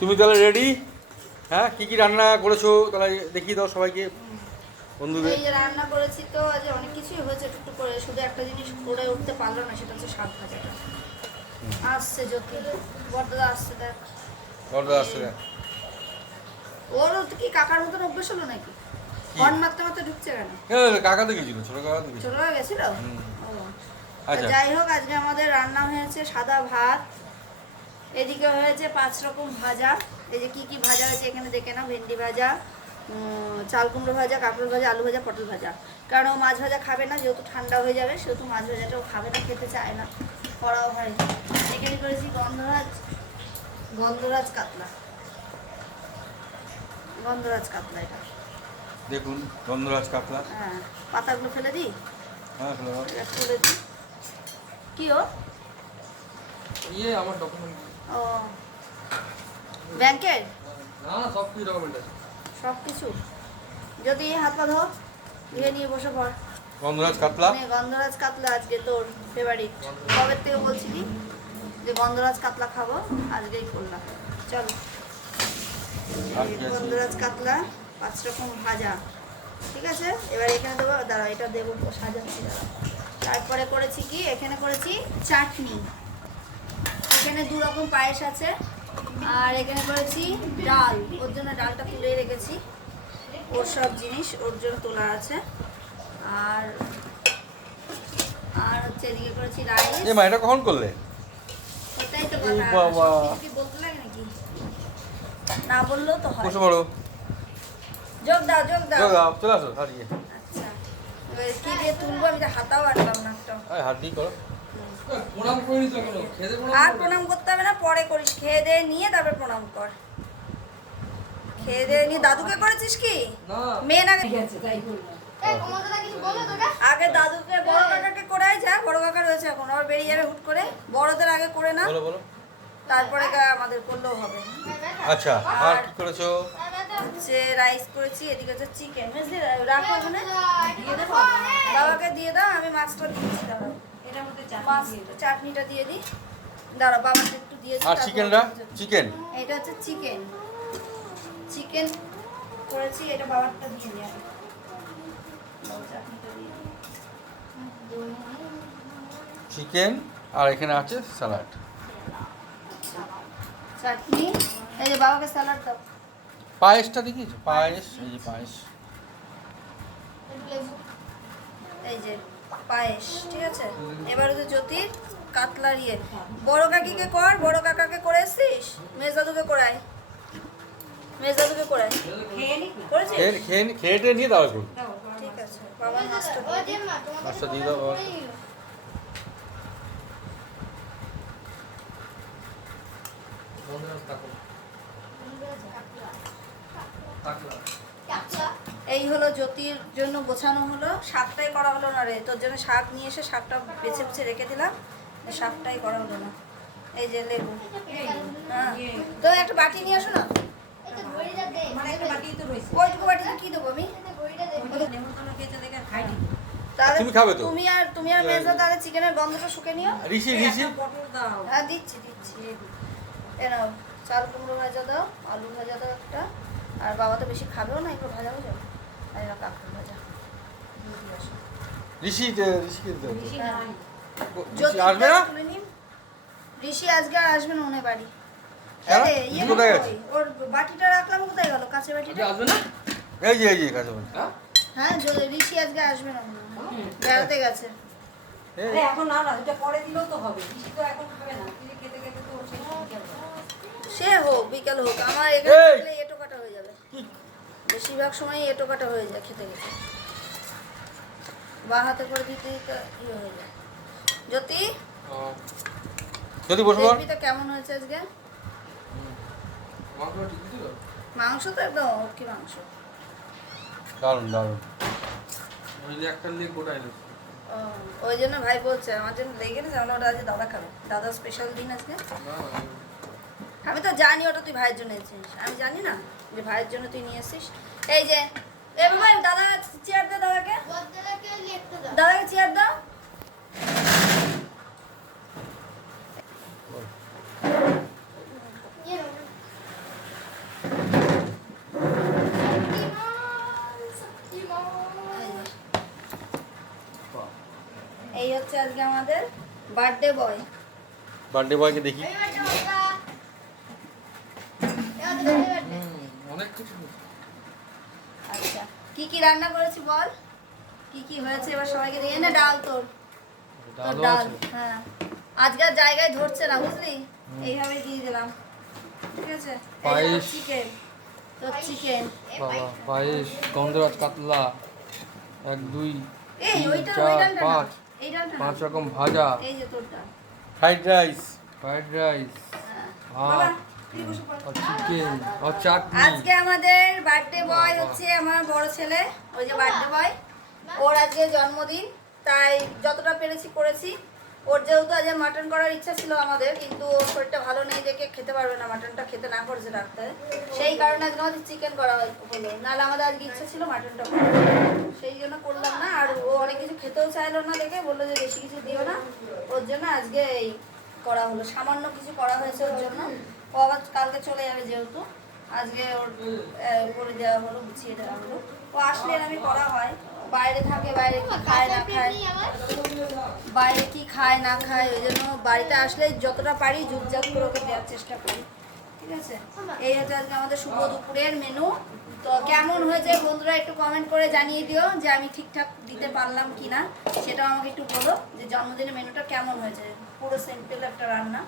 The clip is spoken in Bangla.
তুমি তাহলে রেডি? হ্যাঁ, কি কি রান্না করেছো তাহলে দেখিয়ে দাও সবাইকে, বন্ধুদের। এই যে রান্না করেছি তো আজ অনেক কিছুই হয়েছে টুকটুক করে, শুধু একটা জিনিস করে উঠতে পারলো না, সেটা হচ্ছে শাক ভাজাটা। আসছে জ্যোতি, বড়দা আসছে, দেখ বড়দা আসছে না? ওর তো কি কাকার মতন অভ্যেস হলো নাকি? হর্ন মারতে মারতে ঢুকছে কেন? কাকা তো গেছিল, ছোট কাকা তো গেছিল। ছোট হয়ে গেছিল। ও আচ্ছা, যাই হোক, আজকে আমাদের রান্না হয়েছে সাদা ভাত, এদিকে হয়েছে 5 রকম ভাজা। এই যে কি কি ভাজা হয়েছে এখানে দেখে নাও। ভেন্ডি ভাজা, চাল কুমড়ো ভাজা, কাঁকরোল ভাজা, আলু ভাজা, পটল ভাজা। কারণ ও মাছ ভাজা খাবে না, যেহেতু ঠান্ডা হয়ে যাবে সেহেতু মাছ ভাজাটাও খাবে না, খেতে চায় না, করাও হয়। এখানে করেছি গন্ধরাজ কাতলা, গন্ধরাজ কাতলা এটা। দেখুন গন্ধরাজ কাতলা। হ্যাঁ, পাতাগুলো ফেলে দিই। হ্যাঁ, এটা ফেলে দিই। কি ও? আমার ডকুমেন্ট। ও ব্যাংকের না, সব কি ডকুমেন্ট আছে? সব কিছু। যদি হাত পা ধো, ধুয়ে নিয়ে বসে পড়। গন্ধরাজ কাতলা। গন্ধরাজ কাতলা আজকে তোর ফেভারিট। কবে থেকে বলছিলি যে গন্ধরাজ কাতলা খাবো, আজকেই করলাম। চলো, আর কি আছে? গন্ধরাজ কাতলা 5 রকম ভাজা, ঠিক আছে। এবার এখানে দেবো, দাঁড়াও এটা দেবো, সাজাচ্ছি দাঁড়াও। তারপরে করেছি কি, এখানে করেছি চাটনি, এখানে 2 রকম পায়েস আছে, আর এখানে করেছি ডাল। ওর জন্য ডালটা তুলে রেখেছি, ওর সব জিনিস ওর জন্য তোলা আছে। আর আর হচ্ছে এদিকে করেছি রাইস। মা, এটা কখন করলে? ওটাই তো ও কথা, বাবা। সব কিছু কি বলতে লাগে নাকি? না বললেও তো হয়। বসে পড়ো। যোগ দাও, যোগ দাও। চলে আসো, হারিয়ে। আচ্ছা, এবার কি দিয়ে তুলবো, আমি তো হাতাও আনলাম না একটা। হাত দিয়ে করো। প্রণাম করে নিতে কেন? খেতে আর প্রণাম করতে হবে না, পরে করিস। খেয়ে দিয়ে নিয়ে তারপর প্রণাম কর। খেয়ে দিয়ে নিয়ে দাদুকে করেছিস কি? না। মেয়ে না আগে দাদুকে, বড় কাকাকে করে যা, বড় কাকা রয়েছে এখন, আবার বেরিয়ে যাবে হুট করে। বড়দের আগে করে না, বলো বলো। তারপরে আমাদের করলেও হবে। আচ্ছা, আর কি করেছো? হচ্ছে রাইস করেছি, এদিকে হচ্ছে চিকেন। বুঝলি, রাখো ওখানে, দিয়ে দেবো বাবাকে, দিয়ে দাও, আমি মাছটা দিচ্ছি। দাঁড়াও, এটার মধ্যে চাটনিটা দিয়ে দিই। দাঁড়াও, বাবাকে একটু দিয়ে দিই। আর চিকেনটা? চিকেন এটা হচ্ছে চিকেন, চিকেন করেছি, এটা বাবারটা দিয়ে দিই আমি। চাটনিটা দিয়ে দিই। চিকেন, আর এখানে আছে স্যালাড। চাটনি, এই যে বাবাকে স্যালাড দাও। পায়েসটা দেখিয়েছো? পায়েস, এই যে পায়েস। এই যে পায়েস, ঠিক আছে। এবার হচ্ছে জ্যোতির কাতলার ইয়ে। বড় কাকিকে কর, বড় কাকাকে করে এসছিস, মেজদাদুকে করাই, মেজদাদুকে করাই। করেছিস? খেয়ে টেয়ে নিয়ে দাও করো। ঠিক আছে, বাবার মাছটা দিয়ে দিই। মাছটা দিয়ে দাও বাবা। এই হলো জ্যোতির জন্য গোছানো হলো। শাকটাই করা হলো না রে, তোর জন্য শাক নিয়ে এসে শাকটা বেছে বেছে রেখে দিলাম, শাকটাই করা হলো না। এই যে লেবু, হ্যাঁ, তো একটা বাটি নিয়ে আসো না। ওইটুকু বাটিতে কি দেবো আমি? তাহলে তুমি খাবে তো? তুমি আর মেজদা তাহলে চিকেনের গন্ধটা শুকে নিও। ঋষি হ্যাঁ, দিচ্ছি দিচ্ছি। এ নাও, চাল কুমড়ো ভাজা দাও, আলু ভাজা দাও একটা। আর বাবা তো বেশি খাবেও না, এগুলো ভাজা ভাজা। আর এরা কাঁকড় ভাজা দিয়ে দিয়ে আসো। ঋষিকে দাও। হ্যাঁ। ঋষি আসবে না? তুলে নিন। ঋষি আজকে আর আসবে না মনে হয় বাড়ি। কেন? এই যে, ইয়ে কোথায় কই? গেছে? ওর বাটিটা রাখলাম, কোথায় গেল কাঁচের বাটিটা? আসবে না? এই যে কাছে বলছি। হ্যাঁ, ঋষি আজকে আসবে না মনে হয়। বেড়াতে গেছে। এখন না, এটা পরে দিলেও তো হবে। বেশি তো এখন খাবে না, খেতে খেতে তো শেষ হয়ে যাবে। সে হোক বিকাল হোক, আমার এখানে এই! থাকলে এটো কাটা হয়ে যাবে। বেশিরভাগ সময় এটো কাটা হয়ে যায় খেতে খেতে, বা হাতে করে দিতে দিতে ইয়ে হয়ে যায়। জ্যোতি, যদি বসবো। দেখবি তো কেমন হয়েছে আজকে। মাংস তো একদম ওকে মাংস। দারুণ দারুণ। একটা দিয়ে গোটাই না। ও, ওই জন্য ভাই বলছে আমার জন্য লেগে গেছে, আমরা ওটা আজকে দাদা খাবে, দাদা স্পেশাল দিন আজকে। আমি তো জানি ওটা তুই ভাইয়ের জন্য এনেছিস, আমি জানি না যে ভাইয়ের জন্য তুই নিয়ে এসেছিস। এই যে ভাই, দাদা চেয়ার দে, দাদাকে চেয়ার দাও। এই হচ্ছে আজকে আমাদের বার্থডে বয়। বার্থডে বয়কে দেখি। অনেক কিছু আচ্ছা কি কি রান্না করেছি বল, কি কি হয়েছে এবার সবাইকে দিয়ে না। ডাল তোর ডালও ডাল, আছে। হ্যাঁ আজকের জায়গায় ধরছে না বুঝলি, এইভাবে দিয়ে দিলাম, ঠিক আছে। পায়েস। চিকেন, তোর চিকেন, বাবা পায়েস, গন্ধরাজ কাতলা, 1 2 এই 3 ওইটা 4 ওই ডালটা না, 5 এই ডালটা না। 5 রকম ভাজা, এই যে তোর ডাল, ফ্রাইড রাইস, ফ্রাইড রাইস, হ্যাঁ। ভাত, বাবা, তুই বসে পড়। আর চিকেন, আর চাটনি। আজকে আমাদের বার্থডে বয় হচ্ছে আমার বড় ছেলে, ওই যে বার্থডে বয়, ওর আজকে জন্মদিন, তাই যতটা পেরেছি করেছি। ওর যেহেতু আজকে মাটন করার ইচ্ছা ছিল আমাদের, কিন্তু ওর শরীরটা ভালো নেই দেখে খেতে পারবে না, মাটনটা খেতে না করেছে ডাক্তার, সেই কারণে আজকে আমাদের চিকেন করা হলো, নাহলে আমাদের আজকে ইচ্ছা ছিল মাটনটা করা, সেই জন্য করলাম না। আর ও অনেক কিছু খেতেও চাইলো না দেখে বললো যে বেশি কিছু দিও না, ওর জন্য আজকে এই করা হলো, সামান্য কিছু করা হয়েছে ওর জন্য। ও আবার কালকে চলে যাবে যেহেতু, আজকে ওর করে দেওয়া হলো, গুছিয়ে দেওয়া হলো। ও আসলে আমি করা হয়, বাইরে থাকে, বাইরে কি খায় না খায়, বাইরে কি খায় না খায়, ওই জন্য বাড়িতে আসলে যতটা পারি জুটজাট করে ওকে দেওয়ার চেষ্টা করি, ঠিক আছে। এই হচ্ছে আজকে আমাদের শুভ দুপুরের মেনু। তো কেমন হয়েছে বন্ধুরা একটু কমেন্ট করে জানিয়ে দিও, যে আমি ঠিকঠাক দিতে পারলাম কি না, সেটাও আমাকে একটু বলো, যে জন্মদিনের মেনুটা কেমন হয়েছে। পুরো সিম্পল একটা রান্না,